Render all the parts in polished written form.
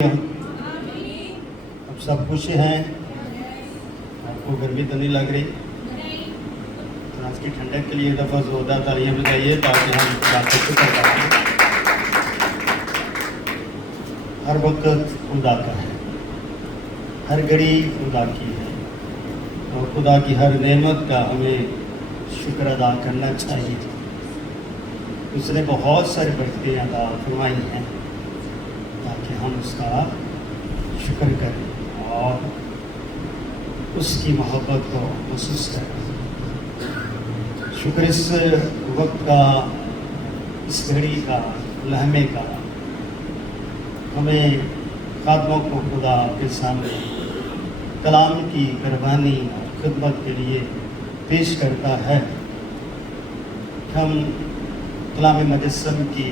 اب سب خوش ہیں؟ آپ کو گرمی تو نہیں لگ رہی؟ تو آج کی ٹھنڈک کے لیے دفعہ زوردار تالیاں بجائیے تاکہ ہم بات کر پائیں۔ ہر وقت خدا کا ہے، ہر گھڑی خدا کی ہے، اور خدا کی ہر نعمت کا ہمیں شکر ادا کرنا چاہیے۔ اس نے بہت سارے برکتیں عطا فرمائی ہیں تاکہ ہم اس کا شکر کریں اور اس کی محبت کو محسوس کریں۔ شکر اس وقت کا، اس گھڑی کا، لمحے کا ہمیں خادموں کو خدا کے سامنے کلام کی قربانی اور خدمت کے لیے پیش کرتا ہے۔ ہم کلام مجسم کی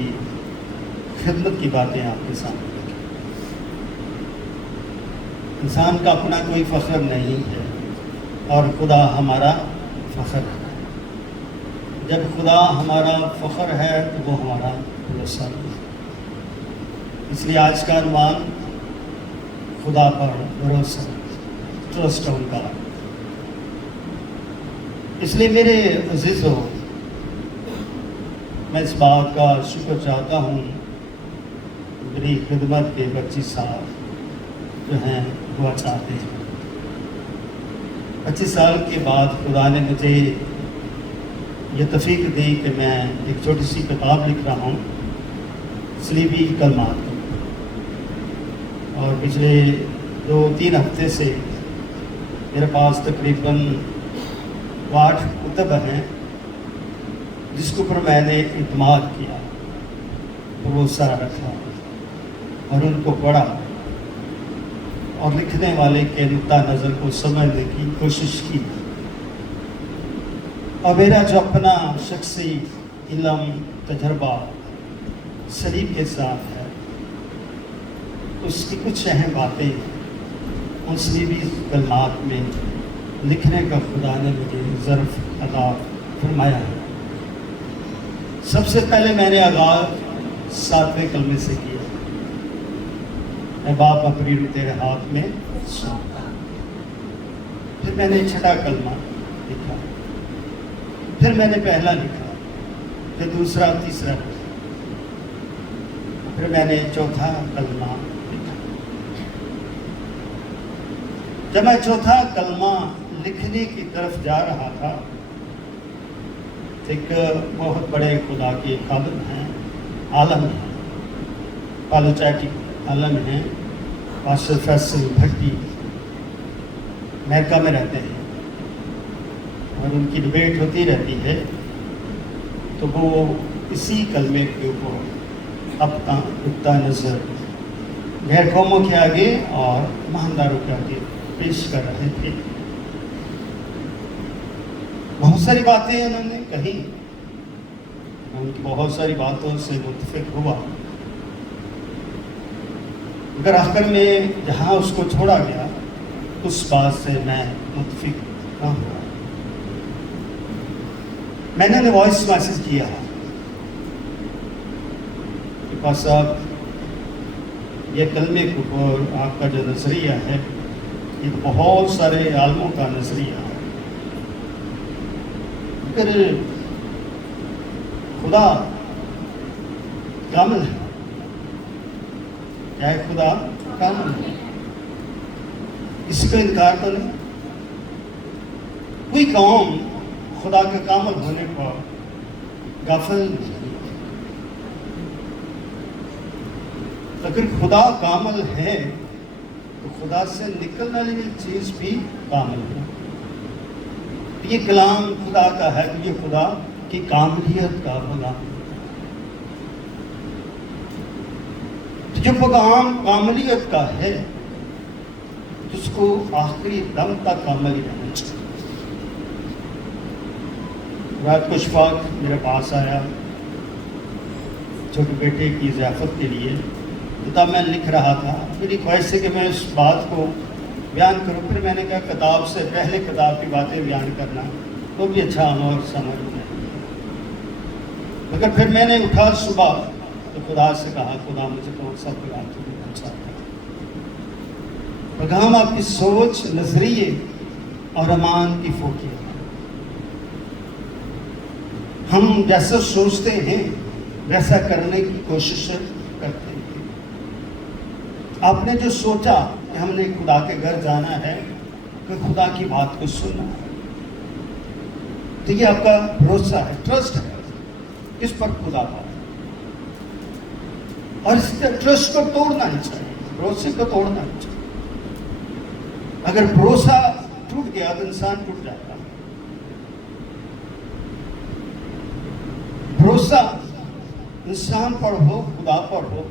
خدمت کی باتیں آپ کے سامنے رکھیں۔ انسان کا اپنا کوئی فخر نہیں ہے اور خدا ہمارا فخر ہے۔ جب خدا ہمارا فخر ہے تو وہ ہمارا بھروسہ ہے۔ اس لیے آج کا عنوان خدا پر بھروسہ، ٹرسٹ آن گاڈ۔ اس لیے میرے عزیزو، میں اس بات کا شکر چاہتا ہوں میری خدمت کے 25 سال جو ہیں وہ چاہتے ہیں۔ 25 سال کے بعد خدا نے مجھے یہ توفیق دی کہ میں ایک چھوٹی سی کتاب لکھ رہا ہوں، صلیبی کلمات، اور پچھلے 2-3 ہفتے سے میرے پاس تقریباً 8 کتب ہیں جس کے اوپر میں نے اعتماد کیا، بھروسہ رکھا اور ان کو پڑھا اور لکھنے والے کے نقطہ نظر کو سمجھنے کی کوشش کی۔ اور میرا جو اپنا شخصی علم، تجربہ صلیب کے ساتھ ہے، اس کی کچھ اہم باتیں ان صلیبی کلمات میں لکھنے کا خدا نے مجھے ظرف عطا فرمایا ہے۔ سب سے پہلے میں نے آغاز 7ویں کلمے سے کیا، اے باپ اپنی روح تیرے ہاتھ میں سونپتا۔ پھر میں نے 6واں کلمہ لکھا، پھر میں نے پہلا لکھا، پھر دوسرا، تیسرا لکھا، پھر میں نے 4تھا کلمہ لکھا۔ جب میں 4تھا کلمہ لکھنے کی طرف جا رہا تھا، ایک بہت بڑے خدا کے خادم ہیں، عالم ہیں، پالوچیٹک عالم ہیں، پاسٹر فیصل بھٹی، امریکہ میں رہتے ہیں، اور ان کی ڈبیٹ ہوتی رہتی ہے، تو وہ اسی کلمے کے اوپر اپنا نقطہ نظر غیر قوموں کے آگے اور ایمانداروں کے آگے پیش کر رہے تھے۔ بہت ساری باتیں انہوں نے کہی، ان کی بہت ساری باتوں سے متفق ہوا، مگر آخر میں جہاں اس کو چھوڑا گیا اس بات سے میں متفق نہ ہوا۔ میں نے وائس میسج کیا کہ پاس صاحب، یہ کلمے کے اوپر آپ کا جو نظریہ ہے یہ بہت سارے عالموں کا نظریہ ہے، مگر خدا کامل ہے، کیا ہے؟ خدا کامل ہے، اس کا انکار تو نہیں۔ کوئی قوم خدا کے کامل ہونے پر غافل نہیں۔ اگر خدا کامل ہے تو خدا سے نکلنے والی چیز بھی کامل ہے۔ یہ کلام خدا کا ہے تو یہ خدا کی کاملیت کا پیغام ہے۔ جو پیغام کاملیت کا ہے جس کو آخری دم تک کامل ہی رہنا چاہیے۔ رات کو شفاق میرے پاس آیا چھوٹے بیٹے کی ضیافت کے لیے، تب میں لکھ رہا تھا، میری خواہش ہے کہ میں اس بات کو بیان کروں۔ پھر میں نے کہا کتاب سے پہلے کتاب کی باتیں بیان کرنا وہ بھی اچھا اور سمجھ میں، مگر پھر میں نے اٹھا صبح تو خدا سے کہا، خدا مجھے کون سا پیغام دینا چاہتا ہے؟ پیغام آپ کی سوچ، نظریے اور ایمان کی فوقیت۔ ہم جیسا سوچتے ہیں ویسا کرنے کی کوشش کرتے ہیں۔ آپ نے جو سوچا کہ ہم نے خدا کے گھر جانا ہے، کہ خدا کی بات کو سننا ہے، تو یہ آپ کا بھروسہ ہے، ٹرسٹ ہے اس پر خدا کا، اور اس ٹرسٹ کو توڑنا نہیں چاہیے، بھروسے کو توڑنا نہیں چاہیے۔ اگر بھروسہ ٹوٹ گیا تو انسان ٹوٹ جاتا ہے۔ بھروسہ انسان پر ہو، خدا پر ہو،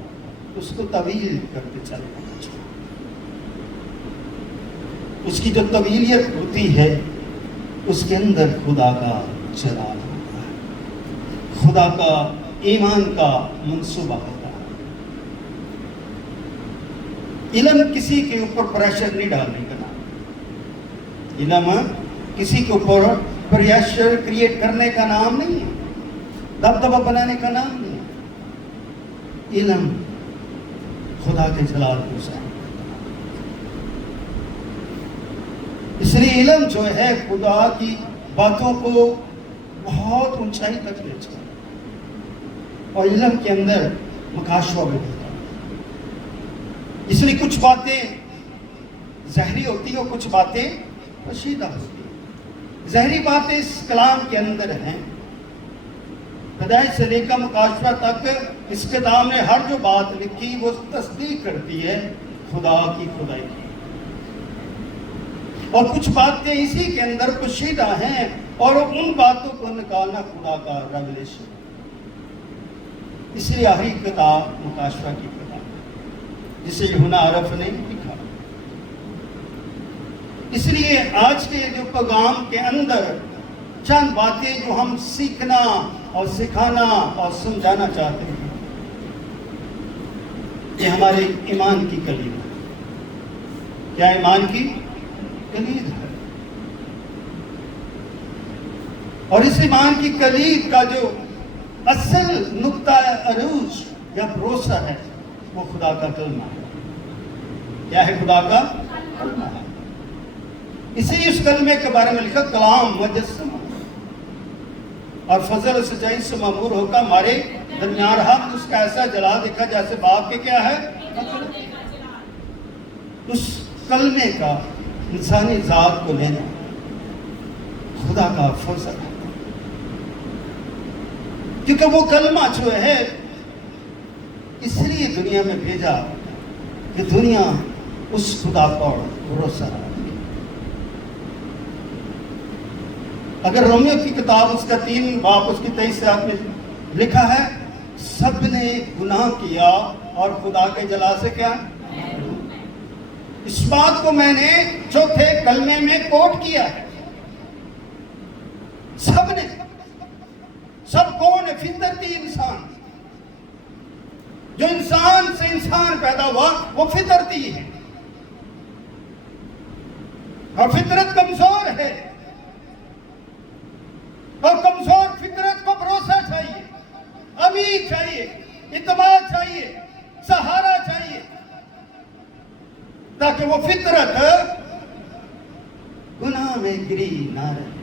اس کو طویل کرتے چلنا چاہیے۔ اس کی جو طویلیت ہوتی ہے اس کے اندر خدا کا جلال ہوتا ہے، خدا کا ایمان کا منصوبہ ہوتا ہے۔ علم کسی کے اوپر پریشر نہیں ڈالنے کا نام، علم کسی کے اوپر پریشر کریٹ کرنے کا نام نہیں ہے، دبدبہ بنانے کا نام نہیں ہے۔ علم خدا کے جلال کو ظاہر، اس لیے علم جو ہے خدا کی باتوں کو بہت اونچائی تک لے جاتا ہے، اور علم کے اندر مکاشفہ بھی ہوتا ہے۔ اس لیے کچھ باتیں ظاہری ہوتی ہیں اور کچھ باتیں پوشیدہ ہوتی ہیں۔ ظاہری باتیں اس کلام کے اندر ہیں، پیدائش سے لے کر مکاشفہ تک اس کتاب نے ہر جو بات لکھی وہ تصدیق کرتی ہے خدا کی خدائی کی، اور کچھ باتیں اسی کے اندر پوشیدہ ہیں، اور ان باتوں کو نکالنا خدا کا ریویلیشن۔ اس لیے آخری کتاب مکاشفہ کی کتاب جسے یوحنا عرف نے لکھا۔ اس لیے آج کے جو پیغام کے اندر چند باتیں جو ہم سیکھنا اور سکھانا اور سمجھانا چاہتے ہیں، یہ ہمارے ایمان کی کلید ہے۔ کیا ایمان کی کلید ہے؟ اور اس ایمان کی کلید کا جو اصل نقطہ عروج یا بھروسہ ہے وہ خدا کا کلمہ ہے۔ کیا ہے؟ خدا کا کلمہ ہے۔ اسی اس کلمے کے بارے میں لکھا، کلام مجسم اور فضل و سچائی سے معمور ہو کر ہمارے درمیان رہا، اس کا ایسا جلال دکھا جیسے باپ کے کیا ہے؟ اس کلمے کا انسانی ذات کو لینا خدا کا فضل ہے، کیونکہ وہ کلمہ جو ہے اس لیے دنیا میں بھیجا کہ دنیا اس خدا پر بھروسہ رکھے۔ اگر رومیو کی کتاب اس کا 3 باب اس کی 23 سے آپ نے لکھا ہے، سب نے گناہ کیا اور خدا کے جلال سے کیا؟ اس بات کو میں نے چوتھے کلمے میں کوٹ کیا ہے۔ سب نے، سب کون ہے؟ فطرتی انسان، جو انسان سے انسان پیدا ہوا وہ فطرتی ہے، اور فطرت کمزور ہے، اور کمزور فطرت کو بھروسہ چاہیے، امید چاہیے، اعتماد چاہیے، سہارا چاہیے، تاکہ وہ فطرت گناہ میں گری نہ رہے۔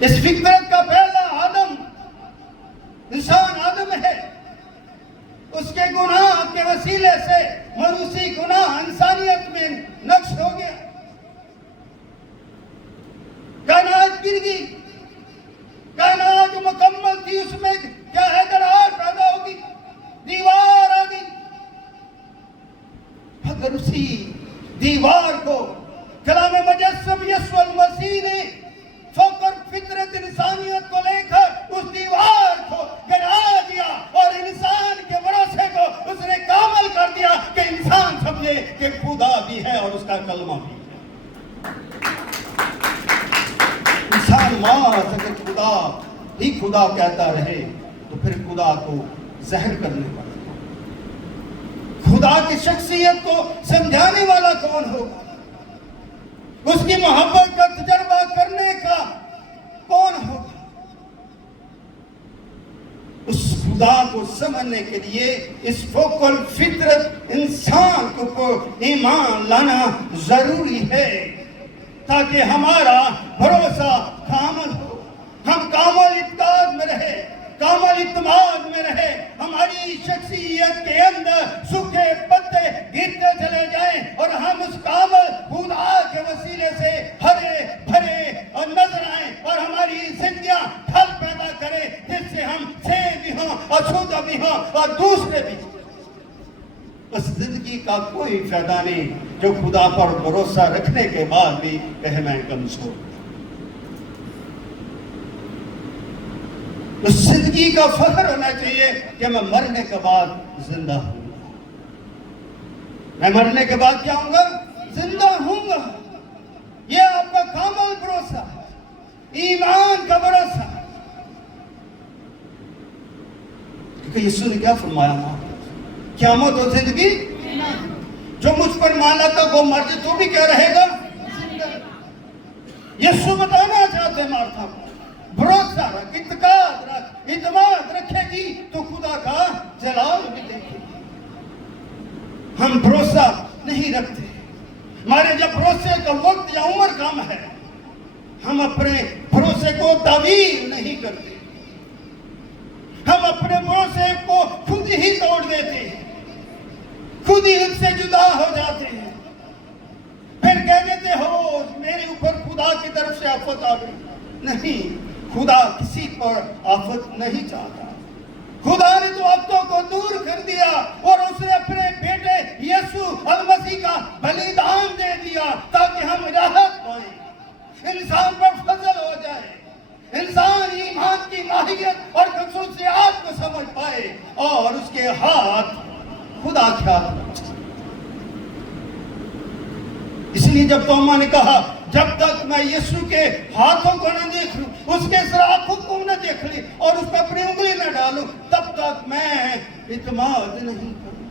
اس فطرت کا پہلا آدم انسان آدم ہے، اس کے گناہ کے وسیلے سے موروثی گناہ انسانیت میں نقش ہو گیا، کائنات گر گئی، کائنات جو مکمل تھی اس میں کیا ہے؟ دراڑ پیدا ہوگی، دیوار آ گئی۔ اگر اسی دیوار کو کلام مجسم یسوع المسیح نے فوق فطرت انسانیت کو لے کر اس دیوار کو گرا دیا اور انسان کے بھروسے کو اس نے کامل کر دیا کہ انسان سمجھے کہ خدا بھی ہے اور اس کا کلمہ بھی ہے۔ انسان ماس اگر خدا ہی خدا کہتا رہے تو پھر خدا کو زہر کرنے پڑے گا۔ خدا کی شخصیت کو سمجھانے والا کون ہوگا؟ اس کی محبت کا تجربہ کرنے کا کون ہوگا؟ اس خدا کو سمجھنے کے لیے اس فوقل فطرت انسان کے اوپر ایمان لانا ضروری ہے، تاکہ ہمارا بھروسہ کامل ہو، ہم کامل اعتقاد میں رہے، کامل اعتماد میں رہے، ہماری شخصیت کے اندر سوکھے پتے گرتے چلے جائیں اور ہم اس کامل خدا کے وسیلے سے ہرے بھرے اور نظر آئیں اور ہماری زندگیاں پھل پیدا کریں، جس سے ہم سیر بھی ہوں اور شدہ بھی ہوں اور دوسرے بھی۔ اس زندگی کا کوئی فائدہ نہیں جو خدا پر بھروسہ رکھنے کے بعد بھی کہے میں کمزور۔ اس زندگی کا فخر ہونا چاہیے کہ میں مرنے کے بعد زندہ ہوں گا، میں مرنے کے بعد کیا ہوں گا؟ زندہ ہوں گا۔ یہ آپ کا کامل بھروسہ، ایمان کا بھروسہ۔ کیونکہ یسوع نے کیا فرمایا نا، قیامت اور زندگی، جو مجھ پر مانا تھا وہ مر جائے تو بھی کیا رہے گا؟ یسوع بتانا چاہتے ہیں مارتھا کو، بھروسہ رکھ، اعتقاد رکھ، اعتماد رکھے گی تو خدا کا جلال بھی دیکھے گی۔ ہم بھروسہ نہیں رکھتے، ہمارے جب بھروسے کا وقت یا عمر کم ہے، ہم اپنے بھروسے کو تعویل نہیں کرتے، ہم اپنے بھروسے کو خود ہی توڑ دیتے ہیں، خود ہی ان سے جدا ہو جاتے ہیں، پھر کہہ دیتے ہو میرے اوپر خدا کی طرف سے آفت آ گئی۔ نہیں، خدا کسی پر آفت نہیں چاہتا۔ خدا نے تو آفتوں کو دور کر دیا اور اس نے اپنے بیٹے یسوع المسیح کا بلیدان دے دیا تاکہ ہم راحت پائیں، انسان پر فضل ہو جائے، انسان ایمان کی ماہیت اور خصوصیات کو سمجھ پائے اور اس کے ہاتھ خدا کیا۔ اس لیے جب توما نے کہا جب تک میں یسوع کے ہاتھوں کو نہ دیکھ لوں، اس کے سراخوں کو نہ دیکھ لی اور اس پہ اپنی انگلی نہ ڈالوں، تب تک میں اعتماد نہیں کروں۔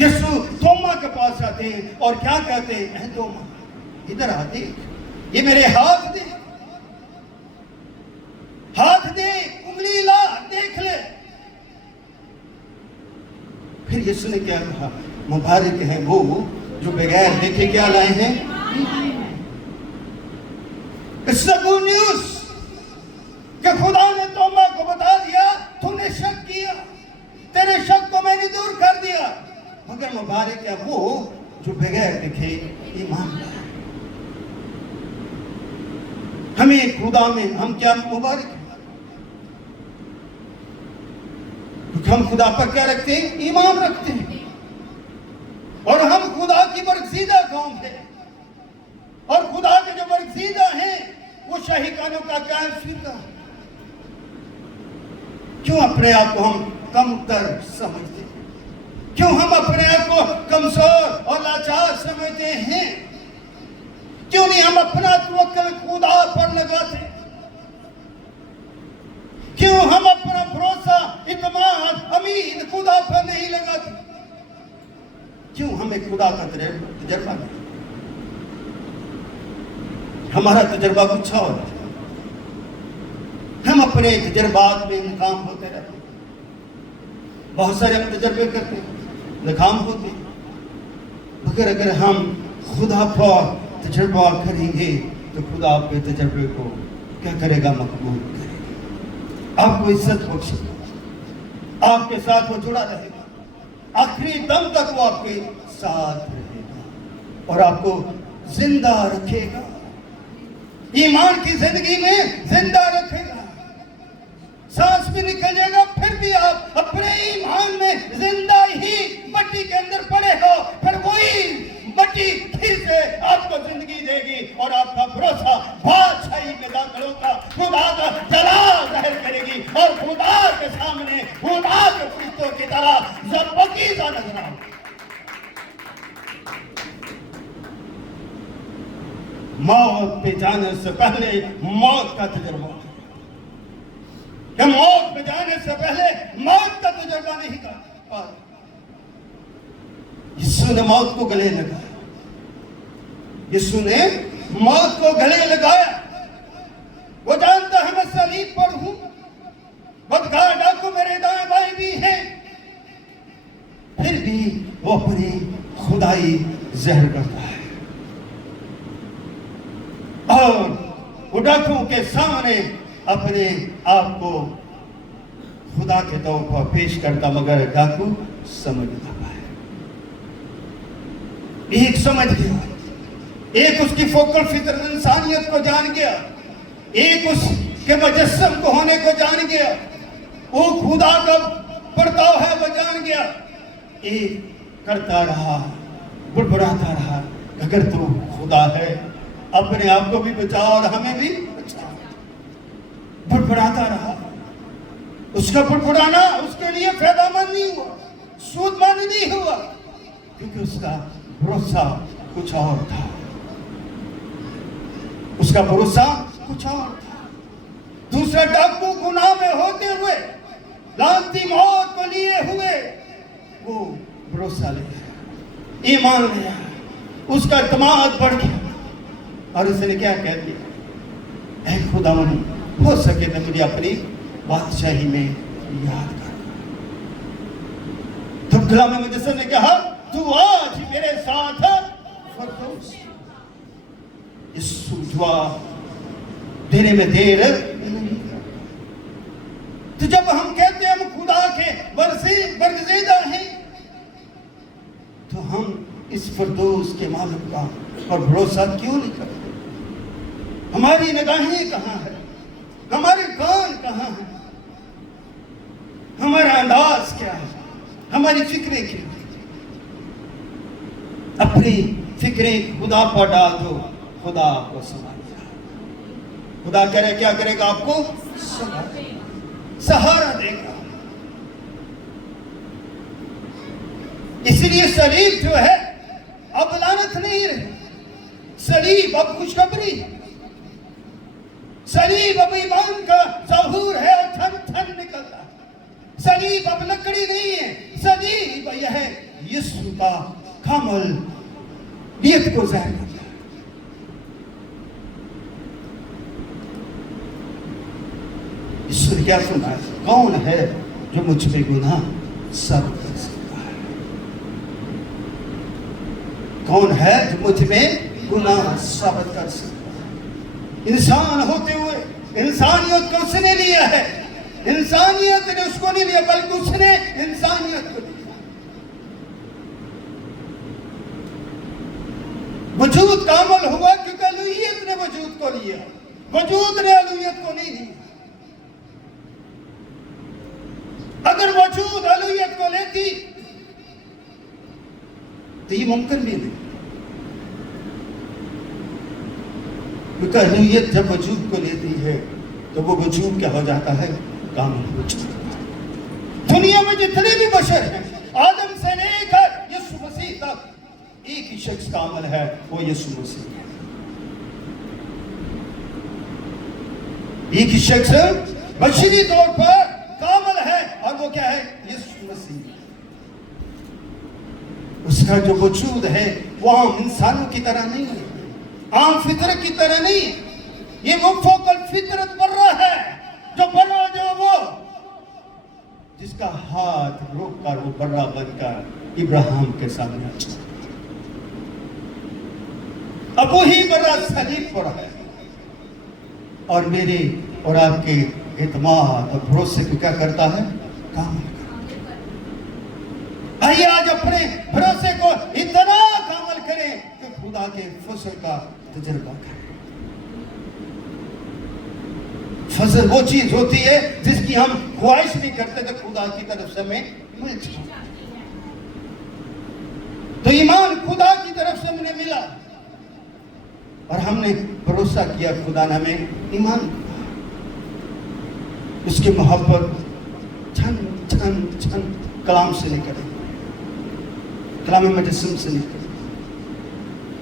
یسوع توما کے پاس آتے ہیں اور کیا کہتے ہیں؟ اے توما ادھر آ دیکھ، یہ میرے ہاتھ دے، ہاتھ دے، انگلی لا، دیکھ لے۔ پھر یسوع نے کیا کہا؟ مبارک ہے وہ جو بغیر دیکھے کیا لائے ہیں؟ It's the good news کہ خدا نے توما کو بتا دیا تو نے شک کیا، تیرے شک کو میں نے دور کر دیا، مگر مبارک ہے وہ جو بغیر دیکھے ایمان لائے۔ ہمیں خدا میں ہم کیا مبارک ہیں؟ کیونکہ ہم خدا پر کیا رکھتے ہیں؟ ایمان رکھتے ہیں، اور ہم خدا کی برگزیدہ قوم ہیں، اور خدا کے جو برگزیدہ ہیں وہ شاہی کانوں کا قائم فرقہ ہے۔ کیوں اپنے آپ کو ہم کم تر سمجھتے ہیں؟ کیوں ہم اپنے آپ کو کمزور اور لاچار سمجھتے ہیں؟ کیوں نہیں ہم اپنا توکل خدا پر لگاتے؟ کیوں ہم اپنا بھروسہ، اعتماد، امید خدا پر نہیں لگاتے؟ کیوں ہمیں خدا کا تجربہ نہیں؟ ہمارا تجربہ کچھ اور ہے، ہم اپنے تجربات میں ناکام ہوتے رہتے ہیں۔ بہت سارے ہم تجربے کرتے ہیں، ناکام ہوتے ہیں، مگر اگر ہم خدا پر تجربہ کریں گے تو خدا اپنے تجربے کو کیا کرے گا؟ مقبول کرے گا، آپ کو عزت بخشے گا، آپ کے ساتھ وہ جڑا رہے گا، آخری دم تک وہ آپ کے ساتھ رہے گا اور آپ کو زندہ رکھے گا، ایمان کی زندگی میں زندہ رکھے گا۔ سانس بھی نکل جائے گا پھر بھی آپ اپنے ایمان میں زندہ ہی مٹی کے اندر پڑے ہو، پھر وہی مٹی پھر سے آپ کو زندگی دے گی اور آپ کا بھروسہ بادشاہی میں داخل ہوگا، خدا کا جلال ظاہر کرے گی اور خدا کے سامنے خدا کے فرشتوں کی طرح پاکیزہ نظر آؤ۔ موت پہ جانے سے پہلے موت کا تجربہ، کہ موت پہ جانے سے پہلے موت کا تجربہ نہیں کرتا۔ یسوع نے موت کو گلے لگایا، یسوع نے موت کو گلے لگایا۔ وہ جانتا ہے میں صلیب پر ہوں، بدکار ڈاکو میرے دائیں بائیں بھی ہیں، پھر بھی وہ اپنی خدائی ظاہر کرتا ہے، اور وہ ڈاکو کے سامنے اپنے آپ کو خدا کے طور پر پیش کرتا، مگر ڈاکو سمجھ نہ پائے۔ ایک سمجھ گیا، ایک اس کی فوکل فطرت انسانیت کو جان گیا، ایک اس کے مجسم کو ہونے کو جان گیا، وہ خدا کا برتاؤ ہے وہ جان گیا، ایک کرتا رہا، بڑبڑاتا رہا، اگر تو خدا ہے اپنے آپ کو بھی بچا اور ہمیں بھی بچا۔ بڑبڑاتا رہا، اس کا بڑبڑانا اس کے لیے فائدہ مند نہیں ہوا، سود مند نہیں ہوا، کیونکہ اس کا بھروسہ کچھ اور تھا، اس کا بھروسہ کچھ اور تھا۔ دوسرا ڈاکو گناہ میں ہوتے ہوئے، لعنتی موت کو لیے ہوئے، وہ بھروسہ لیا، ایمان لیا، اس کا اعتماد بڑھ گیا، اور اس نے کیا کہہ دیا، اے خداوند ہو سکے تو مجھے اپنی بادشاہی میں یاد کر۔ تو کلام مجسم نے کہا تو آج میرے ساتھ فردوس، اس سجوا دینے میں دیر نہیں۔ تو جب ہم کہتے ہیں ہم خدا کے برگزیدہ ہیں، تو ہم اس فردوس کے مالک کا اور بھروسہ کیوں نہیں کرتے؟ ہماری نگاہیں کہاں ہیں؟ ہمارے کان کہاں ہیں؟ ہمارا انداز کیا ہے؟ ہماری فکریں کیا ہیں؟ اپنی فکریں خدا پر ڈال دو، خدا آپ کو سنبھال گا۔ خدا کہہ رہے کیا کرے گا؟ آپ کو سہارا دے گا۔ اس لیے صلیب جو ہے اب لعنت نہیں رہی، صلیب اب خوشخبری ہے، صلیب اب ایمان کا ظہور ہے اور تھن تھن نکلتا ہے، صلیب اب لکڑی نہیں ہے، صلیب یہ ہے یسوع کا کامل نیت کو ظاہر کرتا ہے۔ یسوع نے کیا فرمایا؟ کون ہے جو مجھ پہ گناہ ثابت کر سکتا ہے؟ کون ہے جو مجھ میں گناہ ثابت کر سکتا ہے؟ انسان ہوتے ہوئے انسانیت کو اس نے لیا ہے، انسانیت نے اس کو نہیں لیا بلکہ اس نے انسانیت کو لیا۔ وجود کامل ہوا کیونکہ الوہیت نے وجود کو لیا، وجود نے الوہیت کو نہیں لیا۔ اگر وجود الوہیت کو لیتی تو یہ ممکن بھی نہیں، کیونکہ الوہیت جب وجود کو لیتی ہے تو وہ وجود کیا ہو جاتا ہے؟ کامل ہو جاتا ہے۔ دنیا میں جتنے بھی بشر ہیں، آدم سے لے کر یسوع مسیح تک، ایک ہی شخص کامل ہے، وہ یسوع مسیح ہے۔ ایک ہی شخص بشری طور پر کامل ہے، اور وہ کیا ہے؟ یسوع مسیح۔ اس کا جو وجود ہے وہ عام انسانوں کی طرح نہیں ہے، عام فطرت کی طرح نہیں، یہ وہ فوکل فطرت برہ ہے، جو برہ جو وہ جس کا ہاتھ روک کر وہ برہ بن کر ابراہیم کے سامنے آتا۔ اب وہی برہ صلیب پر ہے، اور میرے اور آپ کے اعتماد اور بھروسے کو کیا کرتا ہے؟ کامل کرتا ہے۔ آئیے آج اپنے بھروسے کو اتنا کامل کریں کہ خدا کے فضل کا تجربہ کریں۔ فضل وہ چیز ہوتی ہے جس کی ہم خواہش نہیں کرتے تو خدا کی طرف سے ہمیں مل جاتی ہے۔ تو ایمان خدا کی طرف سے ہمیں ملا، اور ہم نے بھروسہ کیا، خدا نے ہمیں ایمان دیا۔ اس کی محبت چھن چھن چھن کلام سے نکلے، کلام مجسم سے نکلے۔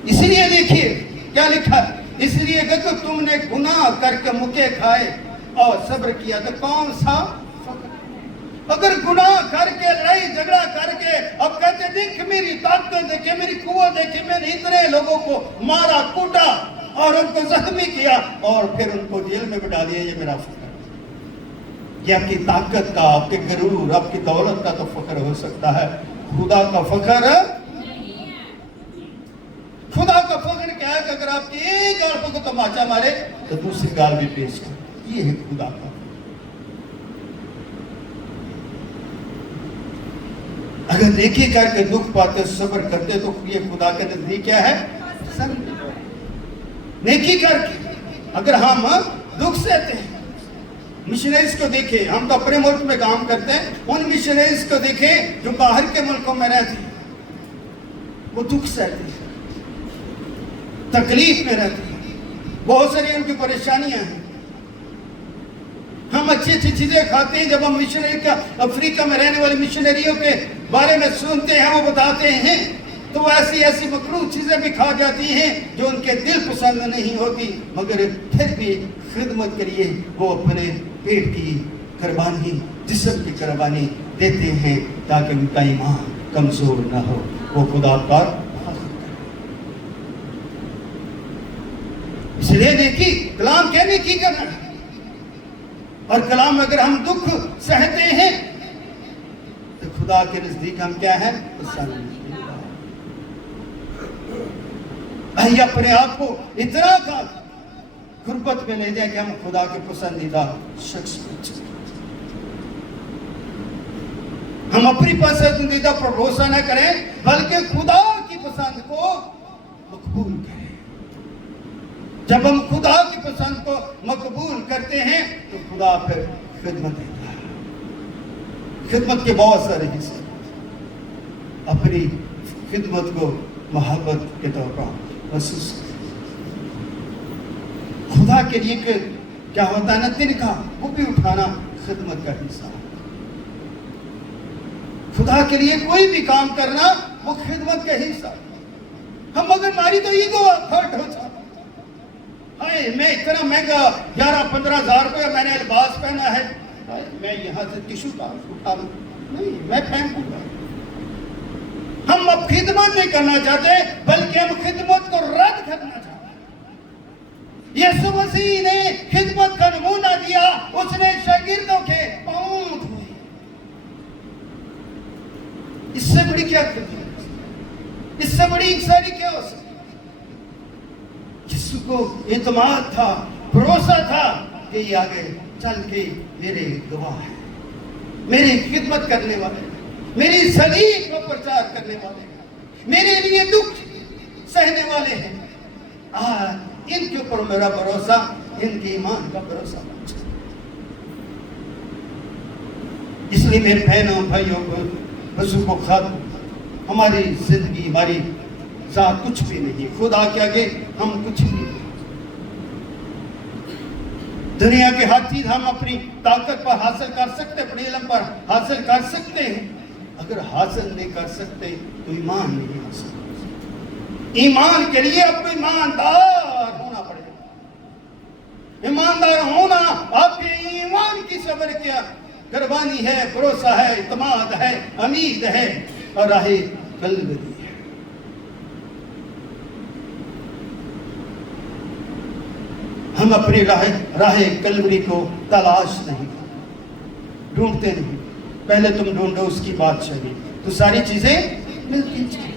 اسی لیے دیکھیے کیا لکھا، اس لیے کہ تم نے گناہ کر کے مکے کھائے اور صبر کیا تو کون سا فخر؟ اگر گناہ کر کے لڑائی جھگڑا کر کے اب کہتے دیکھ میری طاقت دیکھے، میری قوت دیکھے، میں نے اتنے لوگوں کو مارا کوٹا اور ان کو زخمی کیا اور پھر ان کو جیل میں بٹھا دیا، یہ میرا فخر۔ کہ آپ کی طاقت کا، آپ کے غرور، آپ کی دولت کا تو فخر ہو سکتا ہے، خدا کا فخر خدا کا فخر کیا ہے کہ اگر آپ کی ایک گال کو تماچا مارے تو دوسری گال بھی پیش کر، یہ ہے خدا کا۔ اگر نیکی کر کے دکھ پاتے، صبر کرتے، تو یہ خدا کے نزدیک کیا ہے؟ پسند۔ نیکی کر کے اگر ہم دکھ سہتے ہیں، مشنریز کو دیکھیں، ہم تو اپنے ملک میں کام کرتے ہیں، ان مشنریز کو دیکھیں جو باہر کے ملکوں میں رہتے ہیں، وہ دکھ سہتے ہیں، تکلیف میں رہتے ہیں، بہت ساری ان کی پریشانیاں ہیں۔ ہم اچھی اچھی چیزیں کھاتے ہیں، جب ہم مشنری کا افریقہ میں رہنے والے مشنریوں کے بارے میں سنتے ہیں، وہ بتاتے ہیں، تو وہ ایسی مکروہ چیزیں بھی کھا جاتی ہیں جو ان کے دل پسند نہیں ہوتی، مگر پھر بھی خدمت کے لیے وہ اپنے پیٹ کی قربانی، جسم کی قربانی دیتے ہیں تاکہ ان کا ایمان کمزور نہ ہو، وہ خدا پر۔ اس لیے نیکی کلام کیا نیکی کرنا ہے، اور کلام اگر ہم دکھ سہتے ہیں تو خدا کے نزدیک ہم کیا ہے؟ پسند۔ اپنے آپ کو اتنا کا غربت میں لے جائیں کہ ہم خدا کے پسندیدہ شخص بن جائیں، ہم اپنی پسندیدہ پر بھروسہ نہ کریں بلکہ خدا کی پسند کو مقبول کریں۔ جب ہم خدا کی پسند کو مقبول کرتے ہیں تو خدا پھر خدمت دیتا ہے۔ خدمت کے بہت سارے حصے، اپنی خدمت کو محبت کے طور پر محسوس کریں۔ خدا کے لیے کیا ہوتا ہے نا، دن کا وہ بھی اٹھانا خدمت کا حصہ ہے۔ خدا کے لیے کوئی بھی کام کرنا وہ خدمت کا حصہ ہے۔ ہم اگر ماری تو ایگو ہرٹ ہو جاتا، میں اتنا مہنگا 11-15 ہزار روپے میں نے لباس پہنا ہے، میں یہاں سے ٹشو کا اٹھا لوں، نہیں، میں پھینکوں گا۔ ہم اب خدمت نہیں کرنا چاہتے بلکہ ہم خدمت کو رد کرنا چاہتے ہیں۔ یسوع مسیح نے خدمت کا نمونہ دیا، اس نے شاگردوں کے پاؤں دھوئے۔ اس سے بڑی کیا خدمت، اس سے بڑی انسانی کیا ہو سکتی؟ یسوع کو اعتماد تھا، بھروسہ تھا کہ یہ آگے چل کے میرے گواہ ہیں، میری خدمت کرنے والے، میری صلیب کو پرچار کرنے والے، میرے لیے دکھ سہنے والے ہیں۔ ان کے اوپر میرا بھروسہ، ان کے ایمان کا بھروسہ بن جائے۔ اس لیے میرے بہنوں بھائیوں کو، بزرگوں کو، خاتون، ہماری زندگی، ہماری ذات کچھ بھی نہیں، خدا کے آگے ہم کچھ بھی نہیں۔ دنیا کی ہر چیز ہم اپنی طاقت پر حاصل کر سکتے، اپنے علم پر حاصل کر سکتے ہیں، اگر حاصل نہیں کر سکتے تو ایمان نہیں حاصل کر سکتے۔ ایمان کے لیے آپ کو ایماندار ہونا پڑے گا۔ ایماندار ہونا آپ کے ایمان کی صبر کیا قربانی ہے، بھروسہ ہے، اعتماد ہے، امید ہے اور راہ کلوری ہے۔ ہم اپنی راہ کلوری کو تلاش نہیں کرتے، ڈھونڈتے نہیں۔ پہلے تم ڈھونڈو اس کی بادشاہی تو ساری چیزیں ملتی جائیں۔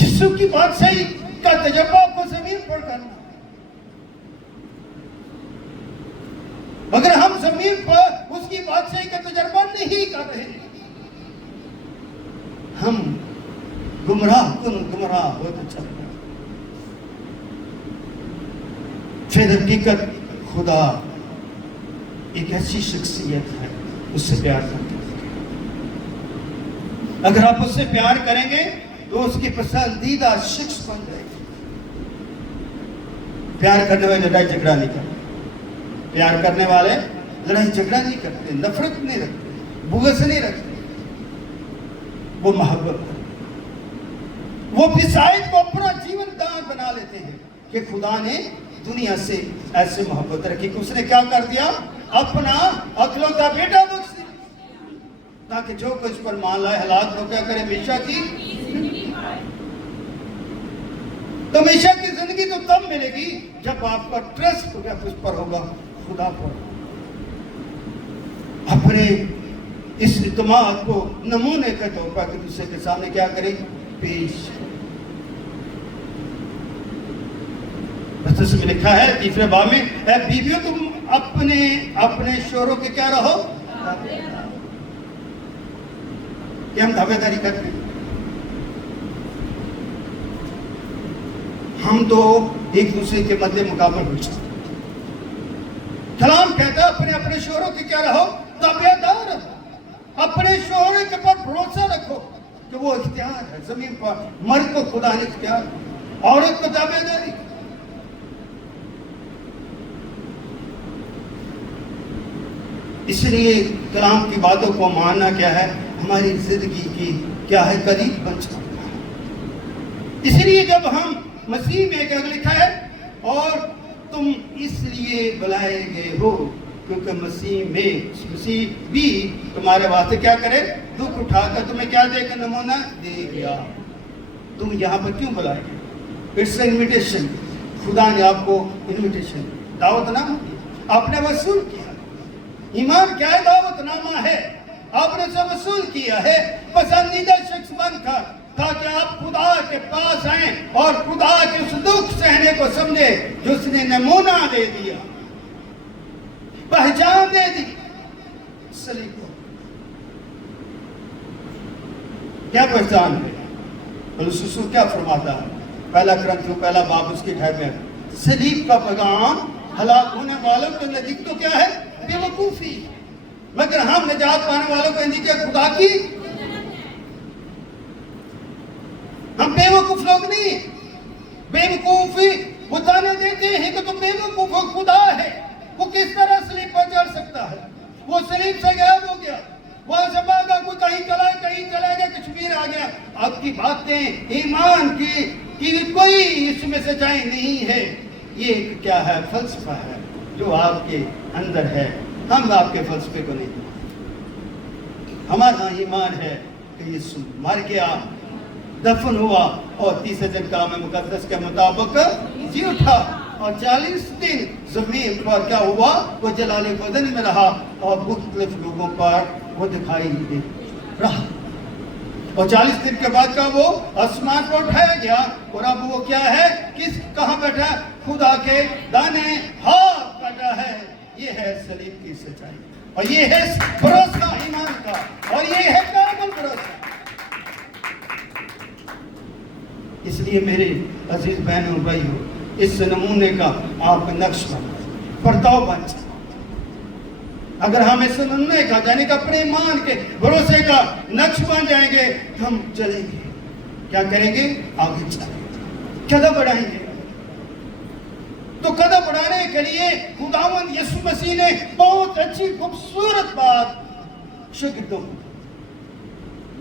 یسوع کی بادشاہی کا تجربہ کو زمین پر کرنا۔ اگر ہم زمین پر اس کی بادشاہی کا تجربہ نہیں کر رہے، ہم گمراہ ہوتے چل رہے ہیں۔ پھر حقیقت خدا ایک ایسی شخصیت ہے، اس سے پیار کرتے ہیں۔ اگر آپ اس سے پیار کریں گے تو اس کی پسندیدہ شخص بن جائے گی۔ پیار کرنے والے لڑائی جھگڑا نہیں کرتے، پیار کرنے والے لڑائی جھگڑا نہیں کرتے، نفرت نہیں رکھتے، بغض نہیں رکھتے، وہ محبت کرتے، وہ فسائد کو اپنا جیون دان بنا لیتے ہیں کہ خدا نے دنیا سے ایسے محبت رکھی کہ اس نے کیا کر دیا، اپنا اکلوتا بیٹا بخش دیا تاکہ جو کچھ پر مان لائے ہلاک ہو کیا کرے، ہمیشہ کی تو ہمیشہ کی زندگی تو تب ملے گی جب آپ کا ٹرسٹ اس پر ہوگا، خدا پر۔ اپنے اس اعتماد کو نمونے کے طور پر کہ دوسرے کے سامنے کیا کریں، پیش۔ رسول میں لکھا ہے 3 باب میں، اے بیویوں تم اپنے شوہروں کے کیا رہو، کہ ہم دعوے داری کرتے ہیں۔ ہم تو ایک دوسرے کے مد مقابل ہو چکے۔ کلام کہتا ہے اپنے شوہروں کے کیا رہو، تابع دار رہو، اپنے شوہر کے پر بھروسہ رکھو کہ وہ اختیار ہے زمین پر، مرد کو خدا نے اختیار، عورت کو تابع داری۔ اس لیے کلام کی باتوں کو ماننا کیا ہے، ہماری زندگی کی کیا ہے، قریب بن جاتا ہے۔ اس لیے جب ہم مسیح میں کیا لکھا ہے، اور تم اس لیے بلائے گئے ہو کیونکہ مسیح بھی تمہارے واسطے کیا کرے، دکھ اٹھا کر تمہیں کیا دے کر نمونہ دے گیا۔ تم یہاں پر کیوں بلائے گئے؟ اٹس انویٹیشن، خدا نے آپ کو انویٹیشن، دعوت نامہ دیا، آپ نے وصول کیا۔ ایمان کیا ہے؟ دعوت نامہ ہے، آپ نے اسے وصول کیا ہے، پسندیدہ شخص بن کر، تاکہ آپ خدا کے پاس آئیں اور خدا کے اس دکھ سہنے کو سمجھے جو اس نے نمونہ دے دیا، پہچان دے دی صلیب کو۔ کیا پہچان ہے؟ پولس رسول کیا فرماتا ہے؟ 1 کرنتھیوں 1 باب اس کی 28 میں، صلیب کا پیغام ہلاک ہونے والوں کے نزدیک تو کیا ہے، بے وقوفی، مگر ہم نجات پانے والوں کو نزدیک خدا کی۔ ہم بے وقوف لوگ نہیں، بے وقوفی بتانے دیتے ہیں کہ تم بے وقوف ہو، خدا ہے، وہ کس طرح صلیب پر چڑھ سکتا ہے؟ وہ صلیب سے غائب ہو گیا، وہاں سے بھاگا، کوئی کہیں چلا گیا، کشمیر آ گیا۔ آپ کی باتیں ایمان کی کوئی اس میں سچائی نہیں ہے، یہ ایک کیا ہے، فلسفہ ہے جو آپ کے اندر ہے۔ ہم آپ کے فلسفے کو نہیں، ہمارا ایمان ہے کہ یسوع مر گیا، دفن ہوا اور تیسرے دن کلام مقدس کے مطابق جی اٹھا، اور 40 دن زمین پر کیا ہوا، وہ جلال بدن میں رہا اور مختلف لوگوں پر وہ دکھائی دے رہا، اور 40 دن کے بعد کا وہ آسمان پر اٹھایا گیا، اور اب وہ کیا ہے، کہاں بیٹھا ہے، خدا کے دانے ہاتھ بیٹھا ہے۔ یہ ہے صلیب کی سچائی، اور یہ ہے بھروسہ ایمان کا، اور یہ ہے کامل بھروسہ۔ اس لیے میرے عزیز بہنوں بھائیوں، اس نمونے کا آپ نقش پرتاؤ بن جائے۔ اگر ہم اس نمونے کا یعنی کہ اپنے ایمان کے بھروسے کا نقش بن جائیں گے، ہم چلیں گے، کیا کریں گے، آگے چلیں گے، قدم بڑھائیں گے۔ تو قدم بڑھانے کے لیے خداوند یسوع مسیح نے بہت اچھی خوبصورت بات شاگردوں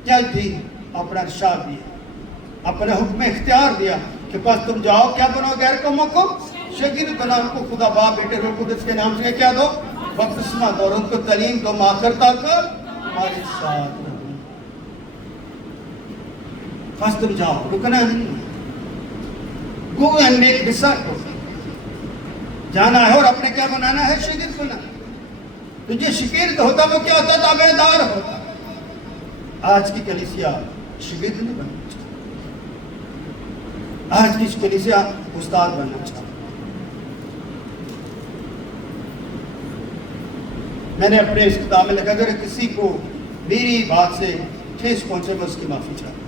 کیا تھی، اپنا ارشاد دیا، اپنا حکم اختیار دیا کہ بس تم جاؤ، کیا بنو، غیر قوموں کو شاگرد بنا، ان کو خدا باپ بیٹے روح القدس کے نام سے کیا دو، بپتسمہ دو، اور ان کو تعلیم دو، آخر تک ہمارے ساتھ رہو۔ بس تم جاؤ، رکنا نہیں، گو اینڈ میک ڈسائپلز، جانا ہے اور اپنے کیا بنانا ہے، شاگرد بنانا۔ تو جو شاگرد ہوتا وہ کیا ہوتا، تابع دار ہوتا۔ آج کی کلیسیا شاگرد نہیں بننا چاہتا، آج کی کلیسیا استاد بننا چاہتا۔ میں نے اپنے اس کتاب میں لکھا، اگر کسی کو میری بات سے ٹھیس پہنچے میں اس کی معافی چاہتا ہوں،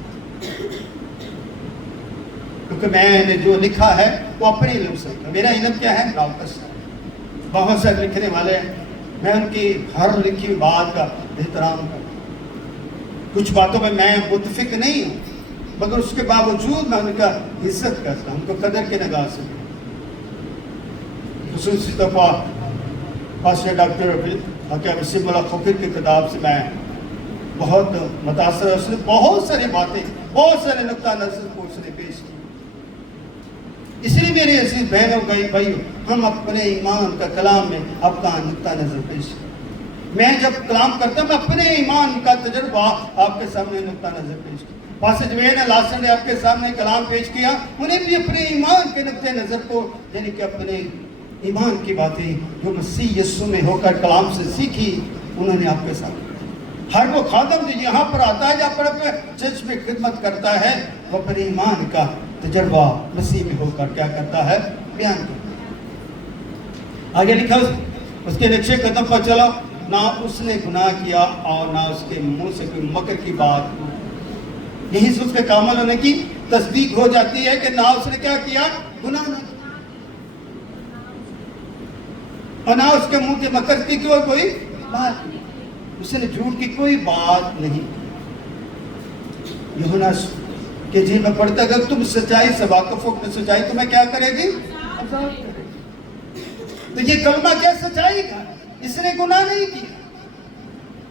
کیونکہ میں نے جو لکھا ہے وہ اپنے علم سے لکھا۔ میرا علم کیا ہے، ناقص ہے۔ بہت سے لکھنے والے ہیں، میں ان کی ہر لکھی بات کا احترام کرتا ہوں، کچھ باتوں میں میں متفق نہیں ہوں، مگر اس کے باوجود میں ان کا عزت کرتا ہوں، ان کو قدر کے نگاہ سے۔ خصوصی طور پر پاسٹر ڈاکٹر حکیم وسیم اللہ فقیر کی کتاب سے میں بہت متاثر ہے۔ اس نے بہت ساری باتیں، بہت سارے نقطہ نظر کو اس نے پیش کی۔ اس لیے میرے عزیز بہنوں بھائیوں، ہم اپنے ایمان کا کلام میں اپنا نقطہ نظر پیش کریں۔ میں جب کلام کرتا ہوں، میں اپنے ایمان کا تجربہ آپ کے سامنے نقطہ نظر پیش کرتا ہوں۔ پاسٹر جوین لاسن نے آپ کے سامنے کلام پیش کیا، انہیں بھی اپنے ایمان کے نقطہ نظر کو، یعنی کہ اپنے ایمان کی باتیں جو مسیح یسوع میں ہو کر کلام سے سیکھی، انہوں نے آپ کے ساتھ. ہر وہ خادم جو یہاں پر آتا ہے, جہاں پر اپنے چرچ میں خدمت کرتا ہے, وہ اپنے ایمان کا تجربہ مسیح میں ہو کر کیا کرتا ہے, بیان کرتا ہے. آگے لکھا اس کے نقشے قدم پر چلا, نہ اس نے گناہ کیا اور نہ اس کے منہ سے کوئی مکر کی بات. یہیں سے اس کے کامل ہونے کی تصدیق ہو جاتی ہے کہ نہ اس نے کیا کیا, گناہ نہ کیا, اور نہ اس کے منہ کے مکر کی کوئی بات نہیں, اس نے جھوٹ کی کوئی بات نہیں. یوحنا کہ جی میں پڑھتا, اگر تم سچائی سے واقف ہو تو سچائی تمہیں کیا کرے گی, آزاد کرے گی. تو یہ کلمہ کیا سچائی کا, اس نے گناہ نہیں کیا,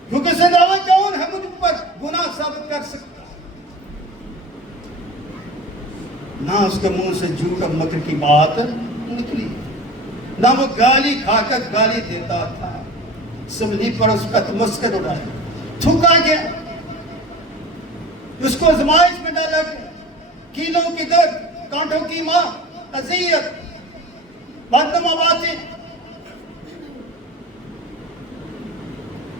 کیونکہ اسے دعویٰ کون ہے مجھ پر گناہ ثابت کر سکتا. نہ اس کے منہ سے جھوٹ اور مکر کی بات نکلی, نہ وہ گالی کھا کر گالی دیتا تھا. سملی پر اس کا تمسکر اڑایا, تھکا گیا, اس کو آزمائش میں ڈالا گیا, کیلوں کی درد, کانٹوں کی ماں, اذیت, بدنما باتیں.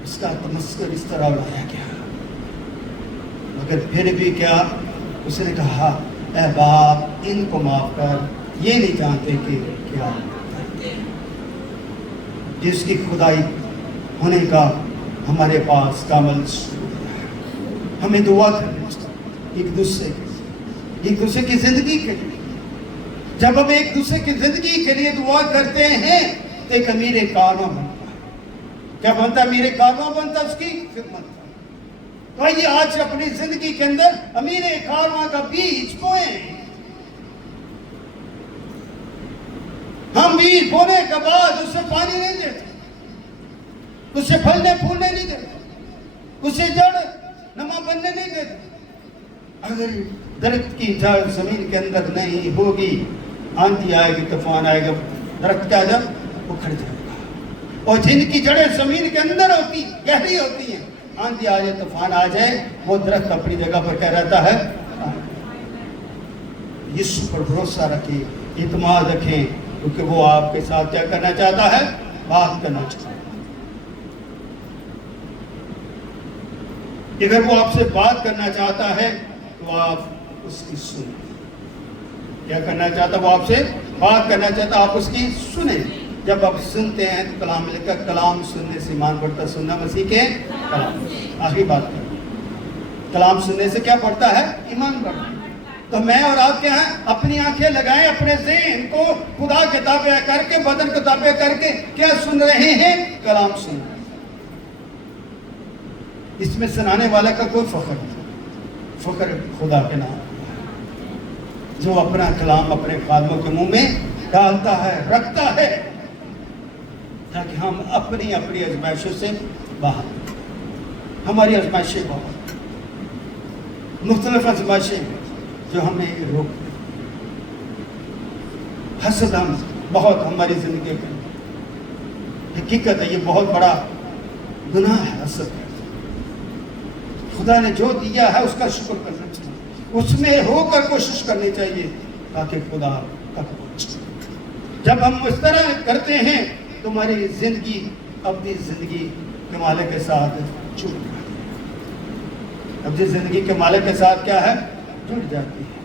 اس کا تمسکر اس طرح اڑایا گیا, مگر پھر بھی کیا, اس نے کہا اے باپ ان کو معاف کر, یہ نہیں جانتے کہ کیا کرتے. جس کی خدائی ہونے کا ہمارے پاس کامل ثبوت ہے. ہمیں دعا کرنی چاہیے ایک دوسرے کی زندگی کے لیے. جب ہم ایک دوسرے کی زندگی کے لیے دعا کرتے ہیں تو ایک امیر کارواں بنتا ہے. کیا بنتا ہے, امیر کارواں بنتا ہے, اس کی خدمت. تو آئیے آج اپنی زندگی کے اندر امیر کارواں کا بیج بوئیں. ہم بیج بونے کے بعد اسے پانی نہیں دیتے, اسے پھلنے پھولنے نہیں دیتے, اسے جڑ نما بننے نہیں دیتے. اگر درخت کی جڑ زمین کے اندر نہیں ہوگی, آندھی آئے گی, طوفان آئے گا, درخت کیا جب اکھڑ جائے گا. اور جن کی جڑیں زمین کے اندر ہوتی, گہری ہوتی ہیں, آندھی آ جائے, طوفان آ جائے, وہ درخت اپنی جگہ پر کیا رہتا ہے. یسوع پر بھروسہ رکھیں, اعتماد رکھیں, کیونکہ وہ آپ کے ساتھ کیا کرنا چاہتا ہے, بات کرنا چاہتا ہے. اگر وہ آپ سے بات کرنا چاہتا ہے تو آپ اس کی سنیں. کیا کرنا چاہتا ہے, وہ آپ سے بات کرنا چاہتا ہے, آپ اس کی سنیں. جب آپ سنتے ہیں تو کلام لکھا, کلام سننے سے ایمان بڑھتا, سننا مسیح کے کلام. آخری بات کریں, کلام سننے سے کیا بڑھتا ہے, ایمان بڑھتا ہے. تو میں اور آپ کیا ہیں, اپنی آنکھیں لگائیں, اپنے ذہن کو خدا کے تابع کر کے, بدن کو تابع کر کے کیا سن رہے ہیں, کلام سن رہے ہیں. اس میں سنانے والا کا کوئی فخر نہیں, فخر خدا کے نام, جو اپنا کلام اپنے خادموں کے منہ میں ڈالتا ہے, رکھتا ہے, تاکہ ہم اپنی آزمائشوں سے باہر. ہماری آزمائشیں بہت مختلف آزمائشیں جو ہمیں روک, حسد ہم بہت ہماری زندگی میں, حقیقت ہے یہ بہت بڑا گناہ ہے حسد. خدا نے جو دیا ہے اس کا شکر کرنا چاہیے, اس میں ہو کر کوشش کرنی چاہیے تاکہ خدا تک پہنچے. جب ہم اس طرح کرتے ہیں تو ہماری زندگی اپنی زندگی کے مالک کے ساتھ جڑ جاتی ہے. اپنی زندگی کے مالک کے ساتھ کیا ہے, جڑ جاتی ہے.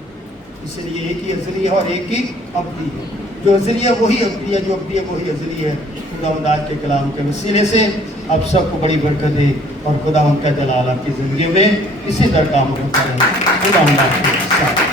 اس لیے ایک ہی ازلی ہے اور ایک ہی ابدی ہے. جو ازلی ہے وہی ابدی ہے, جو ابدی ہے وہی ازلی ہے. خدا کے کلام کے وسیلے سے آپ سب کو بڑی برکت دے, اور خدا ان کا جلال آپ کی زندگی میں اسی طرح کام کرتا رہے. خدا کے ساتھ.